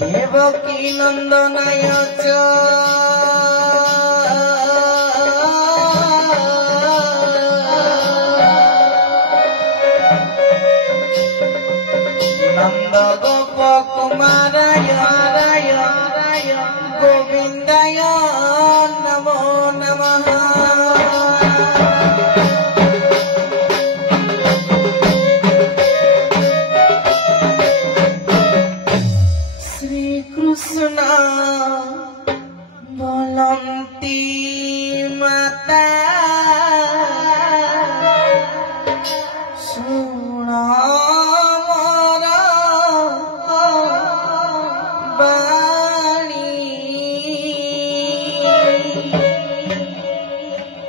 देवकी नंदनाय च नंद गोप कुमाराय गोविंदाय नमो नमः। कृष्ण बोलंती माता सुन मोर बाणी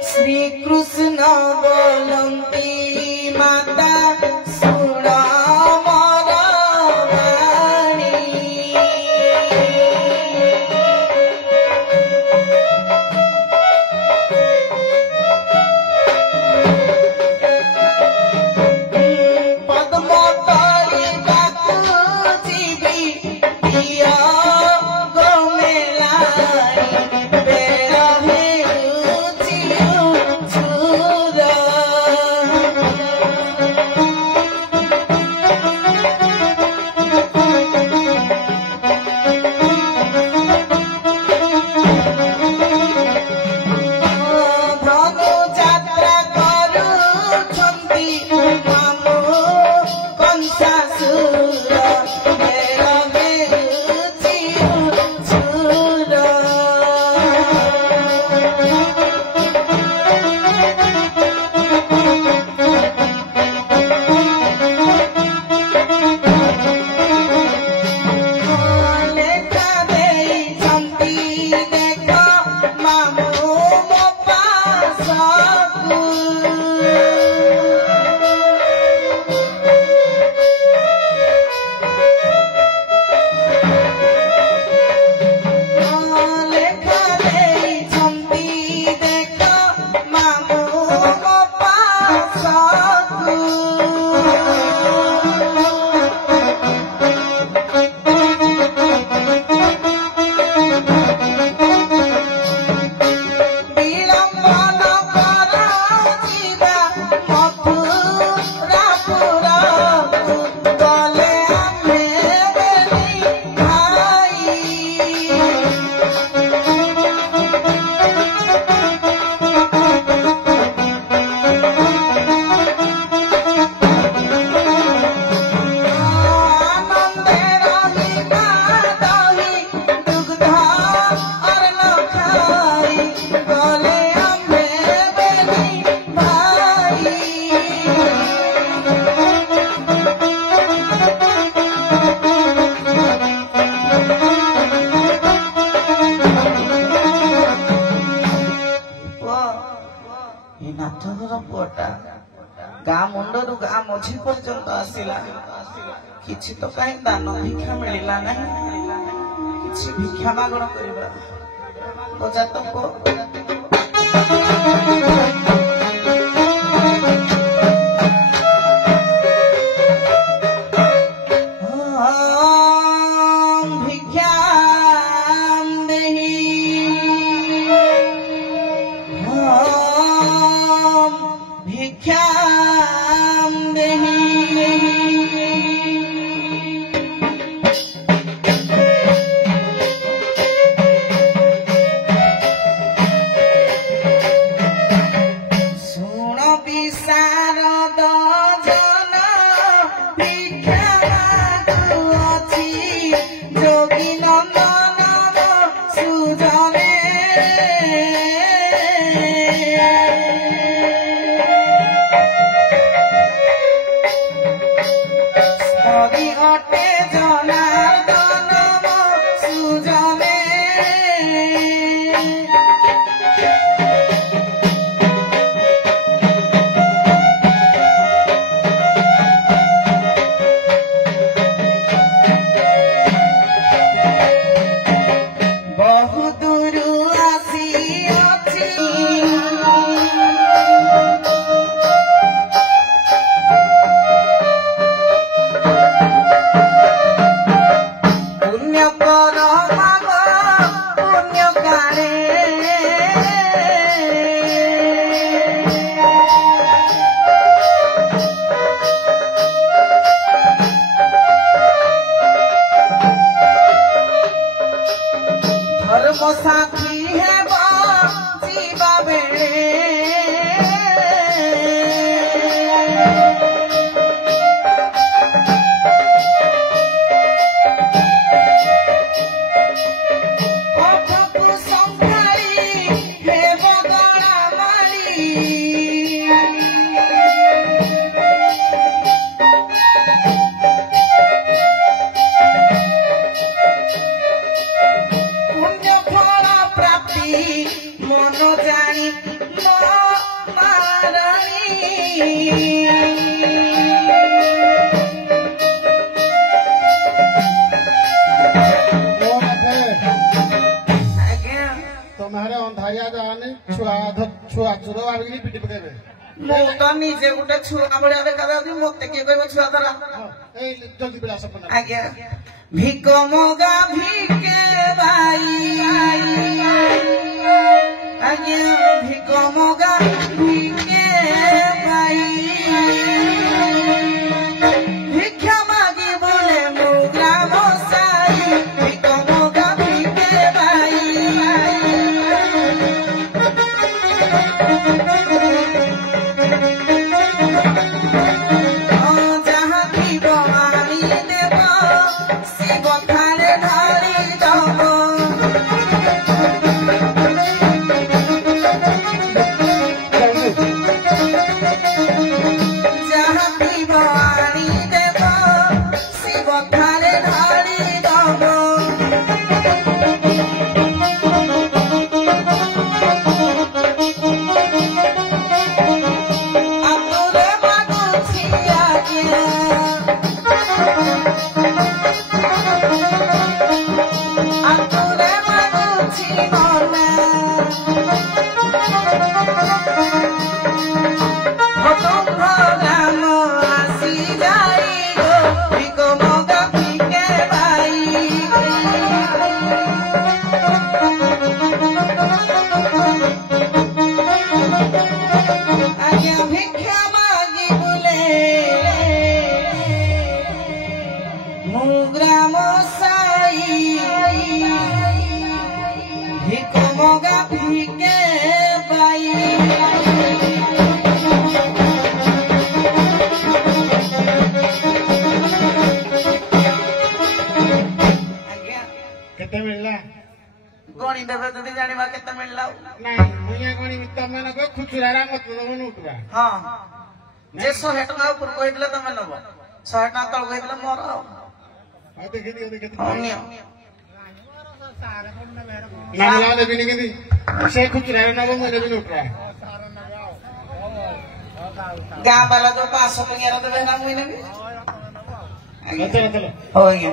श्री कृष्ण बोलंती माता सुन गाँ मुंडरू गाँ मझी पर्यंत आसला किछि तो कहीं दान भिक्षा मिलला नहीं किछि भिक्षा मागण करबा बजा तो भिक्षा हरि नंदन सुजने हरि अटे जनार्दन सुजने साथी है जीवा बेड़े को संभाली हे बगड़ा माली मन जानी तुम्हारे अंधारिया जाने छुआ चुरो आगे पिटी पकेबे मु तो निजे गुटे छुआ बड़िया देखा दादी मते के कहबो छुआ दला ए जल्दी बिला सपना आज्ञा भिक मोगा भिके भाई आज्ञा भिक मोगा भिके भाई भिक्षा मागी बोले मु ग्राम साई भिक मोगा भिके भाई जहाँ की बवाली देव शिव थारे ढाली दब जहाँ की बवाली देव शिव थारे ढाली दब अपने मागुछि आज्ञा अपने मागुछि मना तुम्भ नाम आसी जाई गो भिक मोगा भिके भाई आज्ञा भिक्षा मागी बोले मु ग्राम साई भिक मोगा भिके भाई केते मिलला गणी देवे जदि जानिबा केते मिलला नहीं मुया कोनी तमे न को खुचुरारा मत दमन उठबा हां जे 100 टका ऊपर कहि दिले तमे नबो 100 टका तळ कहि दिले मोर आ देखि दियो अन्य नाम ला देबी नि से खुचुरारा नबो मुले बिन उठबा गा वाला जो 500 टका देबे ना मुई नेबी चलो चलो हो गया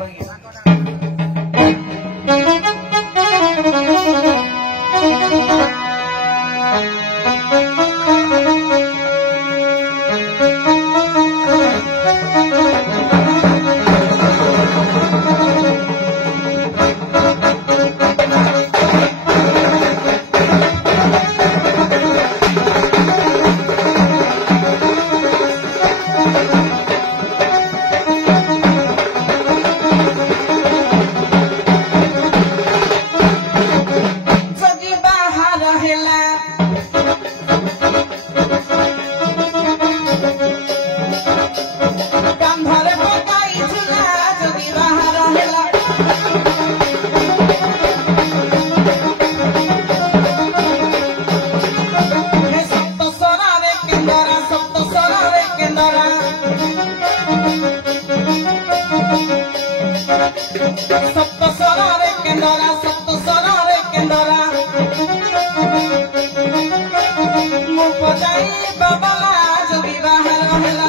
केंदरा सत सरे केंदरा मुख जाई बाबा जोगी बाहर होला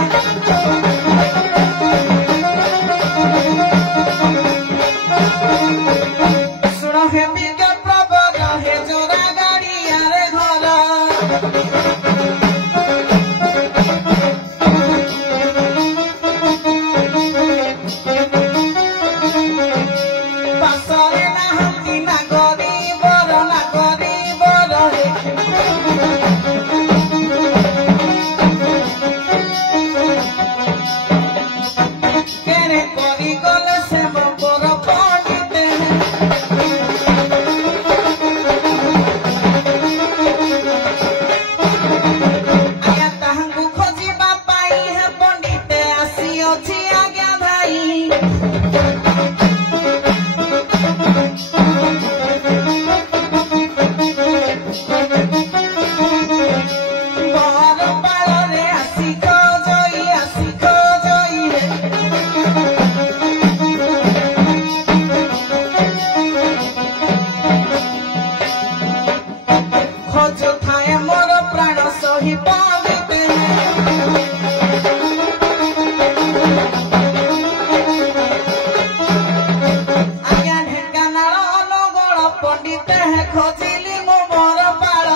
सुनो हे बिके प्रबल हे जोरा गाड़ी आरे घर पासरे ना हंती ना गरीब रहे केरे करी गले से बंबर पड़ते आया ताहंगु खोजी बापाई है पंडिते आसी अछि आज्ञा भाई बर पाଳରେ ଆସି ଖୋଜଇ ଖୋଜ ଥାଏ ମୋର ପ୍ରାଣ ସହି ପାବିତେ ଆଜ୍ଞା ଢେଙ୍କାନାଳ ଅନୁଗୁଳ ପଣ୍ଡିତେ ଖୋଜିଲି ମୁଁ ମୋର ପାଳ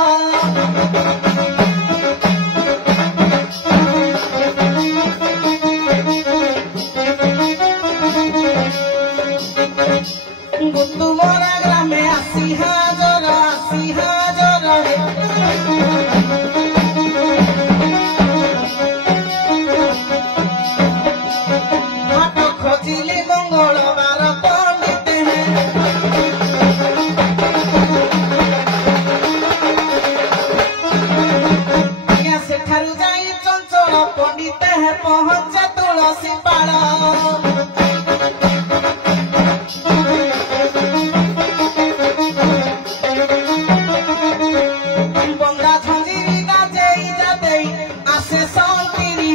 गुतुमरा ग्रामे आसी हाजर हाट खोजिली मंगलवार पंडिते आज्ञा सेठारु जाई चंचल पंडिते पहुंचे तुलसी पाड़ बंगा झंझिरी गाजेई जादेई आसे संतीरी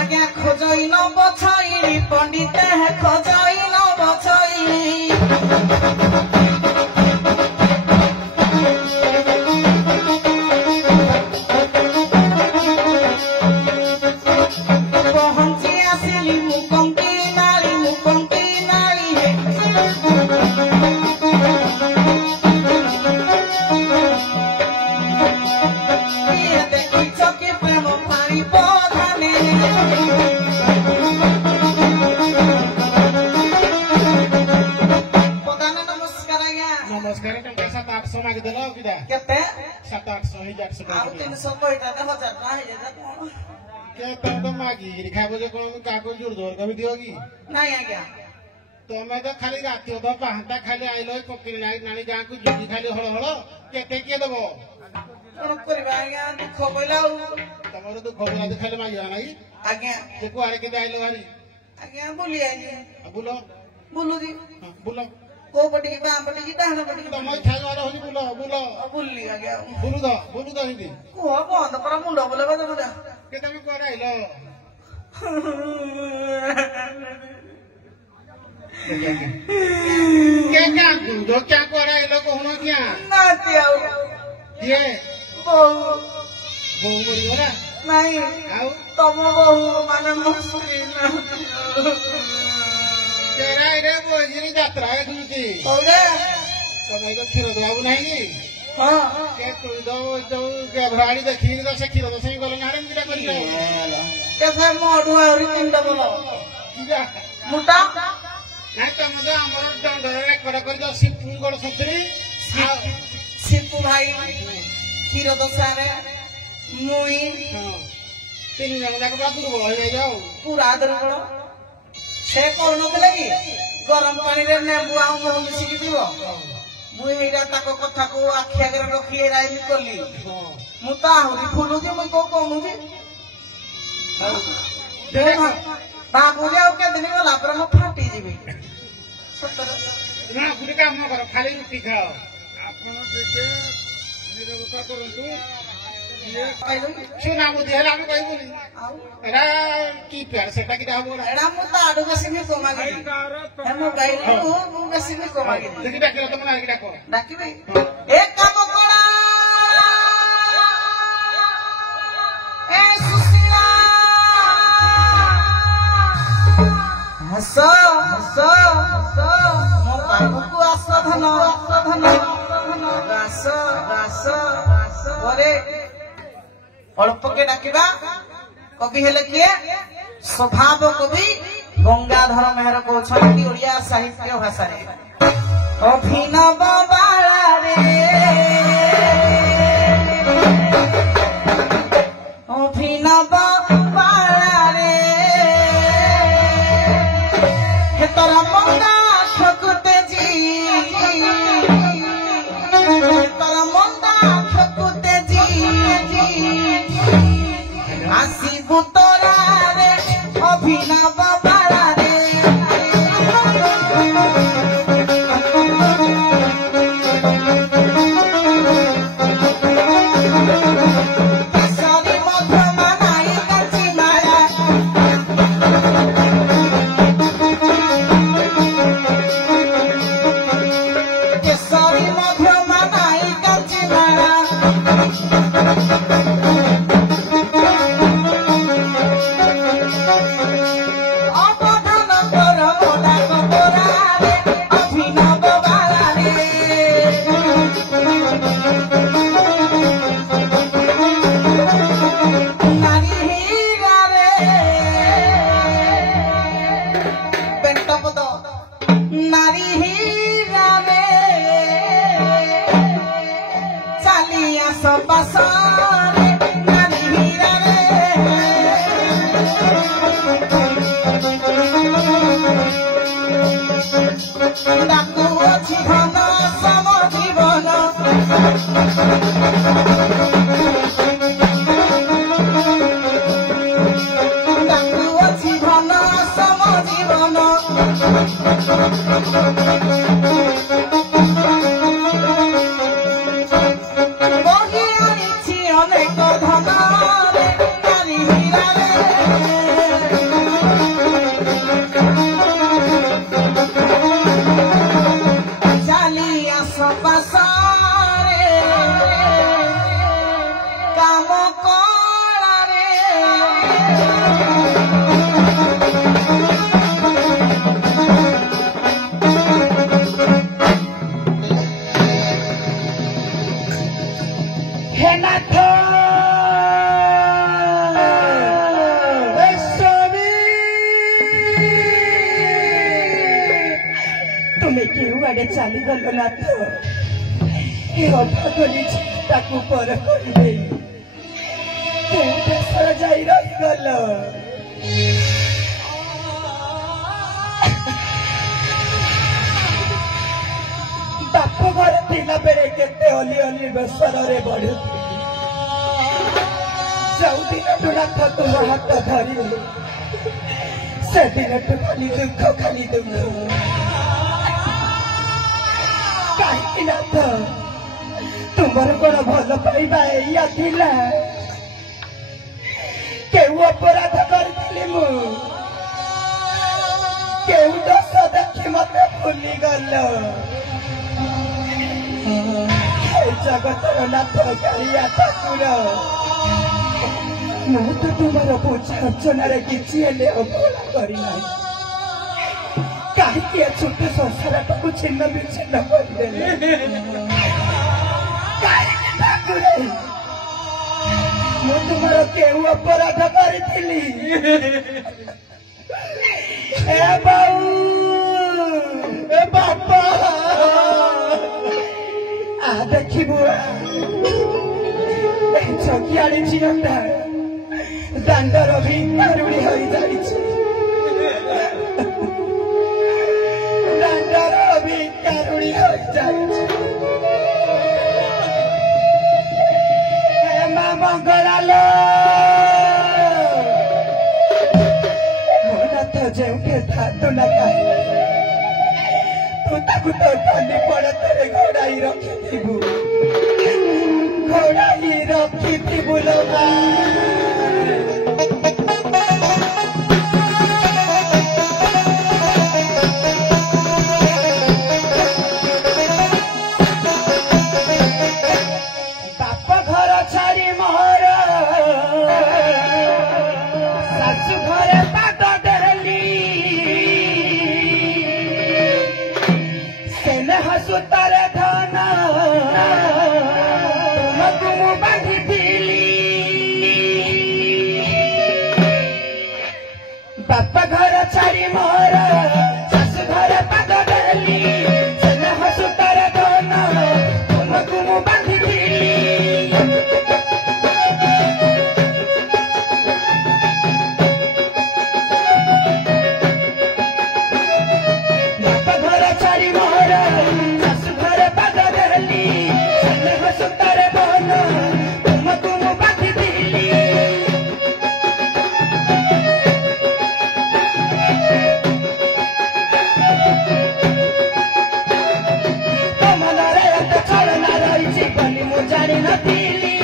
आज्ञा खोजई न बछई पंडिते खोजई न बछई पहुंची आसिली मुकंकी नारी ये देखी चौकी प्रेम पानी पौधाने पौधाने नमस्कार आज्ञा नमस्कार टंका 700-800 मागे देलो किदा केते 700-800 ही 800 ଆଉ 300 କହିଟା 1000 ଟଙ୍କା ହେଇଯାଏ କଣ के तो मागी खाबो जे कोन काको जुड़ जोर कभी दियो की ନାଇଁ ଆଜ୍ଞା तमे तो खाली राति तो पाहता खाली आइलो कोकिल नानी गां को जुड़ी खाली हळ हळ केते के दबो କଣ କରିବା ଆଜ୍ଞା ଦୁଃଖ କହିଲା ଆଉ तमरो तो खबर खाली मागिया नाही ଆଜ୍ଞା जे को आरे के आइलो हारी ଆଜ୍ଞା ବୁଲି ଆଜ୍ଞା बुलो ବୁଲୁଛି बुलो କୋଉ ପଟିକି ବାଁ ପଟିକି ଡାହାଣ ପଟିକି तम खाइवार होली बुलो बुलो ବୁଲି ଆଜ୍ଞା बुलु द हिंदी କୁହ ବନ୍ଦ କର ମୁଣ୍ଡ ବୁଲେଇବା ତମେ के तमे कोरे आइलो क्या दो क्या कोरे आइलो कोहनो क्या ନାତି ଆଉ ये ବୋଉ बोउ मरी गला ନାଇଁ आउ ତମ ବୋଉ ମାନେ ମୋ ସ୍ତ୍ରୀ ନା तेरा रे बोझी यात्रा है तुझी କହୁଦେ तमे तो क्षीर दबाबू नहीं ହଁ के तू जो गभराड़ी देखी तो से क्षीर दसई गल नारे मिटा करिलो କେବେ ମୋଠୁ ଆହୁରି ତିନିଟା ବୋଲ किजा ମୋଟା ना तम तो हमर डंडर रेकर्ड कर दो सिपुन गड़ सतरी ସିପୁ ଭାଇ କ୍ଷୀର ଦୋସାରେ ମୁଇ तीन जन जाक पूरा दुर्बल हो जाओ ପୁରା ଦୁର୍ବଳ ସେ କହୁନଥିଲେ କି ଗରମ ପାଣିରେ ନେବୁ ଆଉ ମହୁ ମିଶିକି ପିବ ମୁଁ ଏଇଟା ତାଙ୍କ କଥାକୁ ଆଖି ଆଗରେ ରଖି ଏଇଟା ଏମିତି କଲି ମୁଁ ତ ଆହୁରି ଫୁଲୁଛି ମୁଁ କଣ କମୁଛି ଭାବୁଛି ଆଉ କେତେଦିନ ଗଲା ପରେ ମୁଁ ଫାଟିଯିବି ସତରେ ना गुटे काम न करो खाली रुटी खाओ आपण देखे निरवता करंतु सुना बुद्धि है आम कहबुनी एरा की प्यार सेटा कि हबो एड़ा मु तो आडू बेसी भी कमागी हे मो गाई मु बेसी भी कमागी देखि डाकिलो तुम ना डाको डाकी भाई एक काम करा ए सुसिया हसो हसो हसो मो पाखु आसो धन रास रास ओरे अल्प के डाकिबा कवि हेले किए स्वभाव कवि गंगाधर मेहर कहते ओडिया साहित्य भाषा अभिनव बाला रे अभिनव बाला रे हे तोरा मंदा ठकुते जी तोरा मंदा ठकुते जी आसीबु तोरा रे अभिनव बाला रे केसरी मध्यमा नाई काची माया केसरी मध्यमा नाई काची माया चली गल नाथ ये अभा करी ताकू पर कर दे देशर जाई रही गल बाप घर थिला बेरे केते हली हली बेसर रे बढ़ु जाऊ दिन नाथ तुम हाथ धरी से दिन खाली दुख कहीं नाथ तुमर कौन भल पाइबा या थिला केहू अपराध करी मु केहू दस देखी मत भूली गल जगतर नाथ कालिया ठाकुर मु तो तुमर पूजा अर्चनार किसी अवहेला करना कहीं छोट संसार को छिन्न विच्छिन्न करदेले मु तुमर केहू अपराध करी ए बाऊ ए बापा आ देखिबु छकियाड़ी झीलटा दांडर भिकारुड़ी हो जाइछि दांडर भिकारुड़ी हो जाइछि ए मा मंगलालो मोना तो जेउके थातो ना काई तू ताकू तो खाली पड़तरे घोड़ाई रखिथिबु ଘୋଡ଼ାଇ ରଖିଥିବୁ ଲୋ ମା बापा घर छाड़ी मोर शाशु घर पाद देली सेने हसु तार धन तुमको मु बांधी बापा घर छाड़ी मोर शाशु घर पाद देली सेने हसु तार धन तुमको मु बांधी जानी नथीली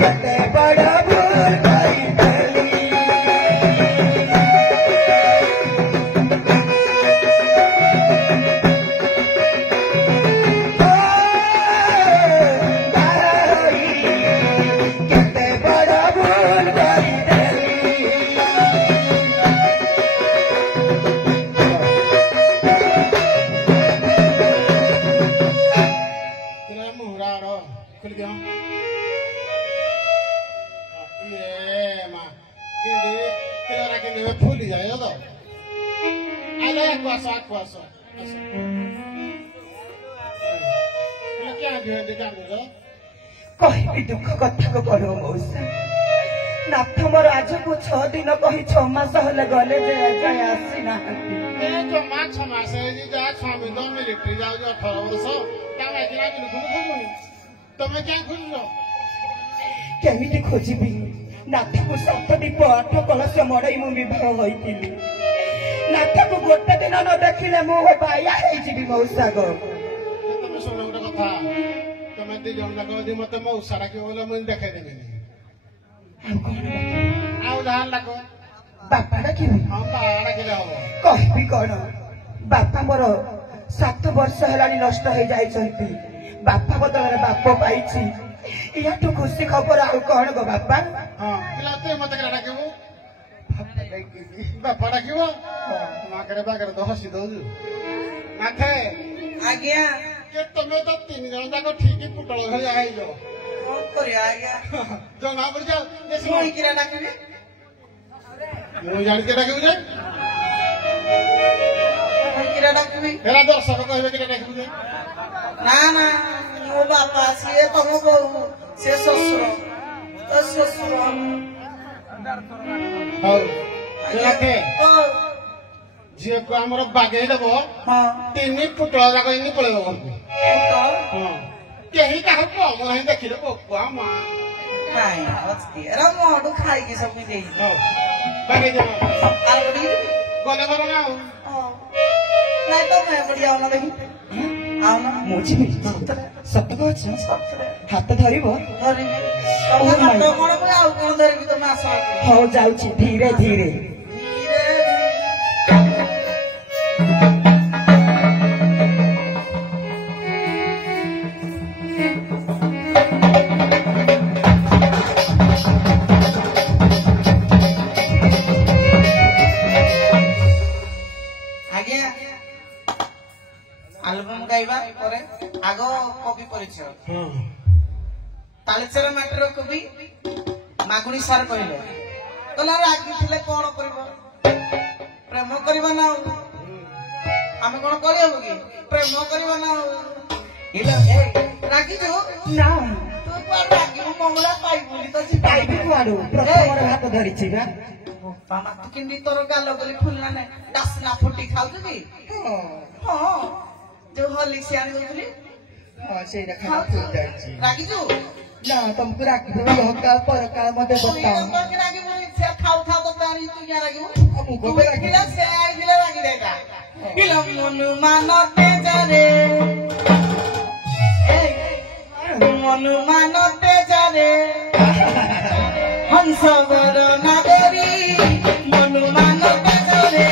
कते बड़ा भूल करी देली कते बड़ा भूल करी फूली जाए तो क्या कहबी दुख कथा को करो मौसा नाथ मोर आज को 6 दिन कही 6 मास हले गले जे जाय आसी ना तो मां 6 मास है जी जा स्वामी तो मिलिट्री जाओ 18 वर्ष क्या मैं किला कि खोजुनी तमे क्या खोजो केमिति खोजिबी नाथ को 7 दीप 8 कलश मड़ई मु विवाह होइतिली नाथ को गोटे दिन न देखिले मु बाया हे जीबी मौसा गो तमे सुनो गोटे कथा तमे दे जण जाको दि मते मौसा डाके बोले मुई देखाइ देबेनी आउ धान लाको बापा डाके हां बाड़ा डाके हो कहबी कोन बापा मोर 7 वर्ष हेलानी नष्ट हो जाइछंती बापा बदलरे बाप पाइछि या तो खुशी खबर आउ कोन गो बापा हां किलाते मते करा डाकेबो बापा डाकेबो मां करे बागर तो हसी दउ नाथे आज्ञा के तमे तो 3 जण जाको ठीक पुटल घरे आइलो कौन करे आज्ञा जना बुझा मोई किरा डाकिबे मु जान के डाकेबो जे मोई किरा डाकिबे एरा दर्शक कहबे किरा डाकेबो जे ना ना मो बापा से तम बहु से ससुर तो ससुर हां नाथे जे को हमर बागे देबो हां 3 पुटल जाको इनी पळेबो घरକୁ हां केही काह को हम नहीं देखिले बकुआ मां नहीं अच्छी अरे मोडू खाई के सब दे हां बागे जे आलड़ी गले बरो ना नहीं तो मैं बढ़िया होना नहीं आउना मोची सत्य हाथ धरिबो धरि तमे हाथ कोन को आउ कोन धरि तो मास हो जाउछि धीरे धीरे एल्बम गाइबा परे आगो कवि परिचय तालेचर माटर कवि मागुणी सार कहले तला रागी थिले कोन करबो प्रेम करबा ना आमे कोन करियबो की प्रेम करबा ना इला ए रागी जो ना तू पर रागी मंगला पाई बोली तो सी पाइबी कुआडू प्रथम हाथ धरिछि बा मामा तू किंदी तोर गालो गली खुलना ने डासना फुटी खाउ जबी हां जो होली से आनी दोली हाँ ସେଇଟା ଖାଲି ଭୁଲ ଯାଇଛି ରାଗିଛୁ ନା ତମକୁ ରାଗିବ ହକା ପରକା ମତେ ବତାଅ ରାଗିବୁନି ସେ ଖାଉ ଖାଉ ତ ପାରି ତୁ କିଆ ରାଗିବୁ ମୁଁ ଗୋବେ ରାଗିବି ସେ ଆଇଥିଲେ ରାଗି ଦେଇଟା କିଲ ମନୁମାନ ତେଜରେ ମନୁମାନ ତେଜରେ ହଂସ ବରନା ଦେବୀ ମନୁମାନ ତେଜରେ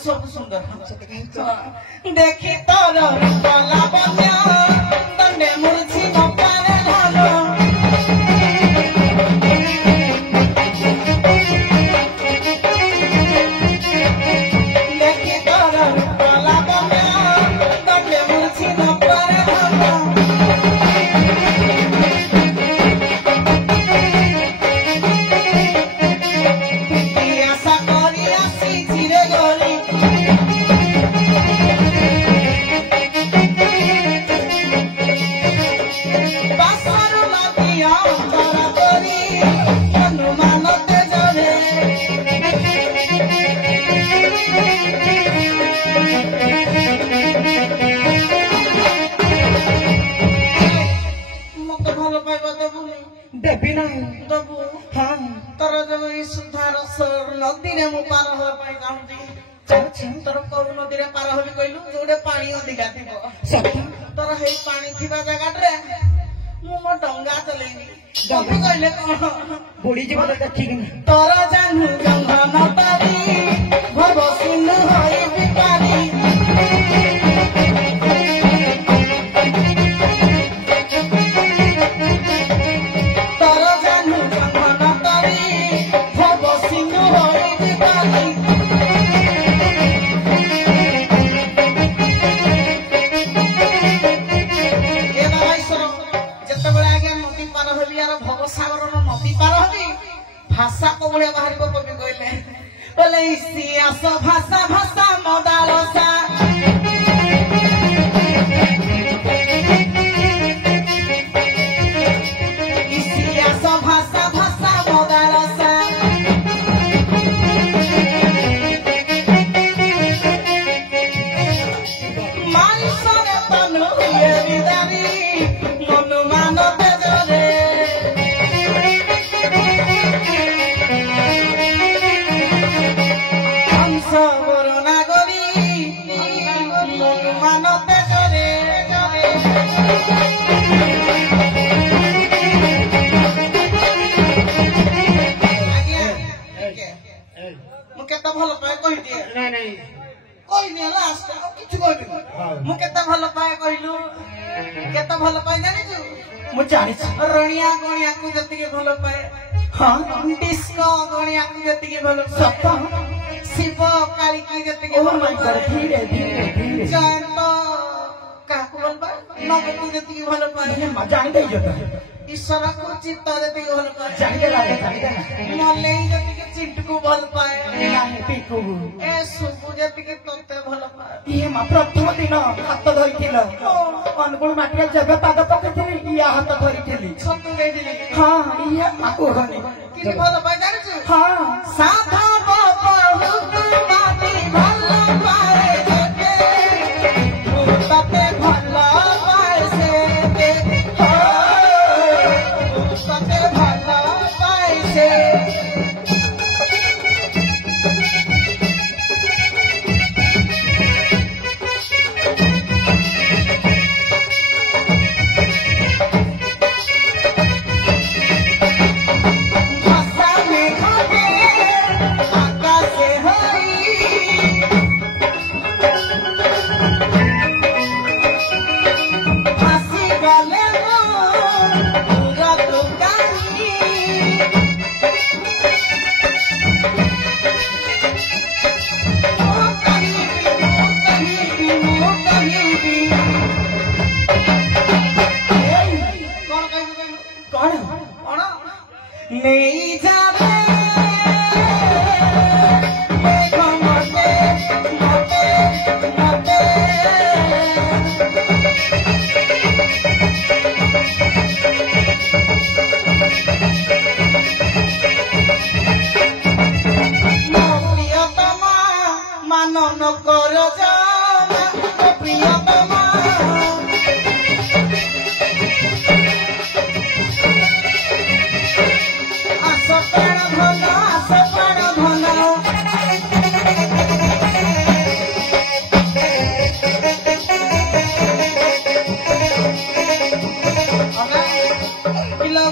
सब सुंदर देखी तोर कला बन्य तने मुर्छी नपारे धन देखी तोर कला बन्य तने मुर्छी नपारे धन आशा करी आसी चिरे गरी देवी ना दबु हाँ तर जब सुधार नदी ने मु पार हो पाई चाहूची तर कौ नदी रे पार होबी कहलु जोडे पानी अधिका थिबो सत्य तर हे पानी थिबा जगह रे मु मो डंगा चलेनी दबु कहले कोन बुडी जीव त ठीक न तर जानू जंगन तारी भव सुन होई बिपारी भाषा को बड़े बाहर को कवि कहले बोले इतिहास भाषा भाषा मदालसा इतिहास भाषा भाषा मदालसा मानसरे तनु हुए बिदारी मनु मानव तेजरे केता भल पाए कहि दिए नहीं नहीं कहि दिए लास्ट किछु कहबी मु केता भल पाए कहिलु केता भल पाए जानि छु मु जानि छु रणिया गणिया को जति के भल पाए हां डिस्को गणिया को जति के भल सत शिव काली की जति के भल पाए धीरे धीरे धीरे जयंत का को भल पाए नग को जति के भल पाए जानि दे जत ईश्वर को चित्त जति के भल पाए जानि दे मले जति के चिंट को भल पाए ए सुबु जति के तोते भल पाए ये मा प्रथम दिन हाथ धरिथिल अनुकूल माटिया जब पाद पकेथिली या हाथ धरिथिली छतु देदिली हां ये माको हनी कि भल पाए जानि छु हां साधा बाबा माटी भल पाए जते तते भल पाए से दे हो तते भल पाए से নেই যাবে মেঘ মতে মতে মতে প্রিয়তমা মানন কর জানা প্রিয়তমা আস প্রাণ ধন আস প্রাণ ধন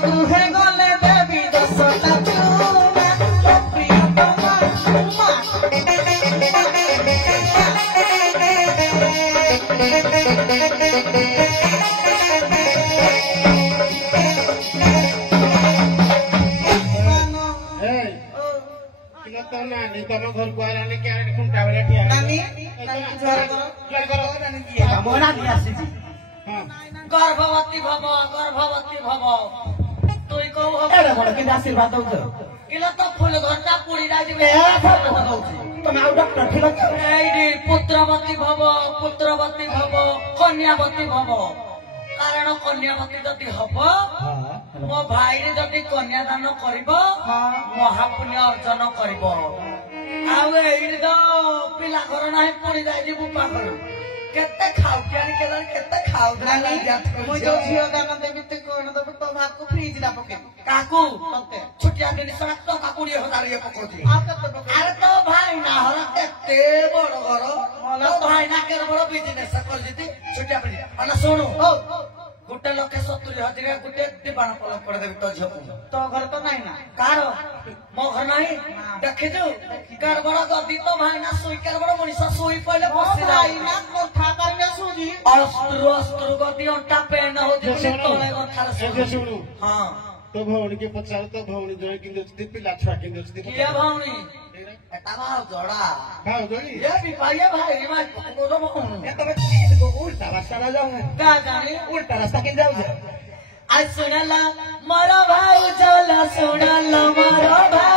গৃহে গলে দেবী দশটা চুমা প্রিয়তমা तो नानी तुम घर को आने क्या खुंटा वाला ठिया नानी जोर करो नानी की मोना दिया सीजी हां गर्भवती भव तुई को एडा बड़ के आशीर्वाद दउ छ इला तो फूल घंटा पूरी राजी ए तुम आउ डॉक्टर ठीक एडी पुत्रवती भव कन्यावती भव कारण कन्यावती जदि हब मो भाई रे जदि कन्यादान करिब महापुण्य अर्जन करिब आउ एडी तो पिला घर नाही पड़ी जाई जी बुपा घर केते खाउ केते खाउ मो जो झियो दान देबी ते कोन दब तो भाको फ्रिज ला पके काकू छुटिया दिन सरा तो काकू 20,000 ये पकोथि अरे तो भाई ना हला केते बड़ घर तो भाई ना के बड़ बिजनेस कर जति छुटिया पड़ी अना सुनु गोटे लक्ष 70,000 गोटे दीवान पलक कर देबी तो झपु तो घर तो नहीं ना कार मो घर नहीं देखे जो कार बड़ा गदी तो भाई ना सोई कर बड़ा मनीषा सोई पहले बस भाई ना कोठा करने सुजी अस्त्र गदी अंटा पेन हो जे तोले कथा सुनु हां तो भौणी के पचार तो भौणी जो किंदे पिला छुआ किंदे किया भौणी एटा भाव जोड़ा भाव जोड़ी ये भी भाई मा को तो भौणी ए तमे उल्टा रास्ता जाओ का जानी उल्टा रास्ता के जाओ आज सुनला मारो भाई चला सुनला मारो भाई